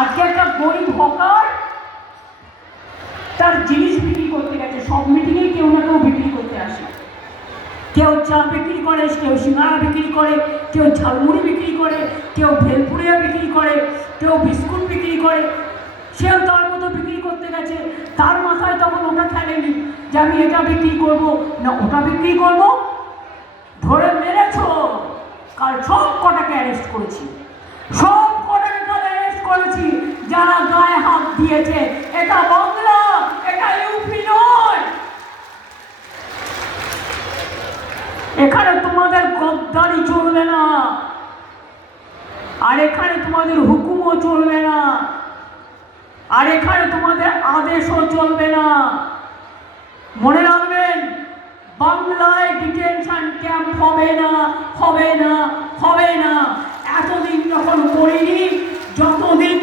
আজকে একটা গরিব হকার তার জিনিস বিক্রি করতে গেছে, সব মিটিংয়ে কেউ না কেউ বিক্রি করতে আসে। কেউ চা বিক্রি করে, কেউ সিঙ্গাড়া বিক্রি করে, কেউ ঝালমুড়ি বিক্রি করে, কেউ ভেলপুরিয়া বিক্রি করে, কেউ বিস্কুট বিক্রি করে। সেও তার মতো বিক্রি করতে গেছে। তার মাথায় তখন ওটা খেলেনি যে আমি এটা বিক্রি করবো না ওটা বিক্রি করবো। ধরে মেরেছ, কাল সব কটাকে অ্যারেস্ট করেছি, সব কটাকে কাল অ্যারেস্ট করেছি যারা গায়ে হাত দিয়েছে। এটা বাংলা, এটা ইউপি নয়। এখানে তোমাদের গদ্দারি চলবে না, আর এখানে তোমাদের হুকুমও চলবে না, আর এখানে তোমাদের আদেশও চলবে না। মনে রাখবেন, বাংলায় ডিটেনশন ক্যাম্প হবে না, হবে না, হবে না। এতদিন যখন করিনি, যতদিন